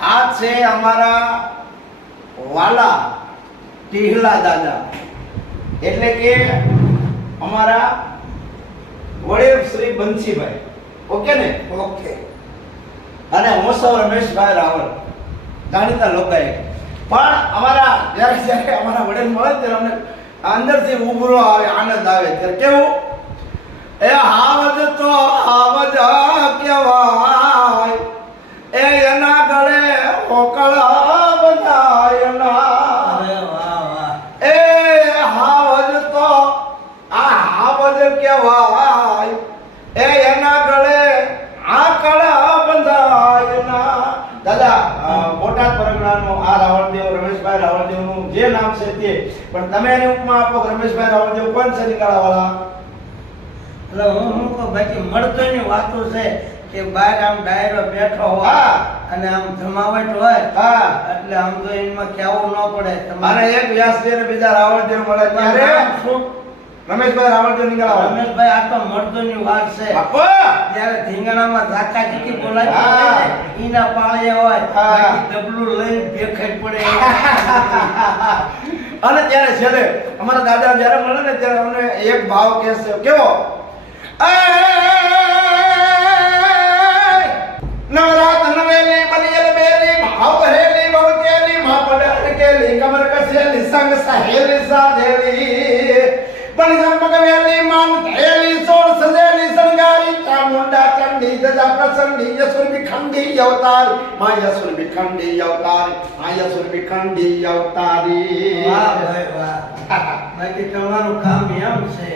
આ છે અમારા વાલા ટીહલા દાદા, એટલે કે અમારા વડેલ શ્રી બંસીભાઈ. ઓકે ને? ઓકે. અને હું સૌ રમેશભાઈ રાવલ, જાણીતા લોકાએ. પણ અમારા જ્યારે અમારા વડેલ મળે ત્યારે અમને અંદરથી ઉભરો આવે, આનંદ આવે. ત્યારે કેવું, એ હાવજ તો હાવજ કહેવાય, એ એના ગળે હોકળા બધાય ના. એ હાવજ તો આ હાવજ કહેવાય, એ એના ગળે આકળા બંધાય ના. દાદા, બોટાદ પરગણાનો આ રાવળદેવ, રમેશભાઈ રાવળદેવનું જે નામ છે તે, પણ તમે એને ઉપમા આપો કે રમેશભાઈ રાવળદેવ કોણ છે નીકાળાવાળા? એટલે હું કહું બાકી મળતોની વાતો છે કે બહાર આમ ડાયરો બેઠો હોય અને આમ જમાવટ હોય, એટલે આમ તો એમાં કહેવું ન પડે. મારે એક વ્યાસજી અને બીજા રાવળદેવ મળે ત્યારે શું રમેશભાઈ રાવળદેવ નીકળાવા. રમેશભાઈ આ તો મળતોની વાત છે. ત્યારે ધીંગાણામાં ઝાકા ચીકી બોલાય ઈના પાળે હોય, બાકી ડબલું લઈને ભેખાઈ પડે. અને ત્યારે છેલ્લે અમારા દાદા જ્યારે મળે ને ત્યારે અમને એક ભાવ કહેશે, કેવો? નવરાત નવેલી બનિયલ બેલી ભાવ ભરેલી બહુતેલી માં પડાર કેલી કમર કસેલી સંગ સહેલી સાધેલી પણ જંપક વેલી માન થેલી સોળ સજેલી સંગારી ચામુંડા ચંડી જજા પ્રસંડી યસુર બિખંડી અવતારી માં યસુર બિખંડી અવતારી માં યસુર બિખંડી અવતારી. વાહ ભાઈ વાહ. બાકી તમારું કામ એમ છે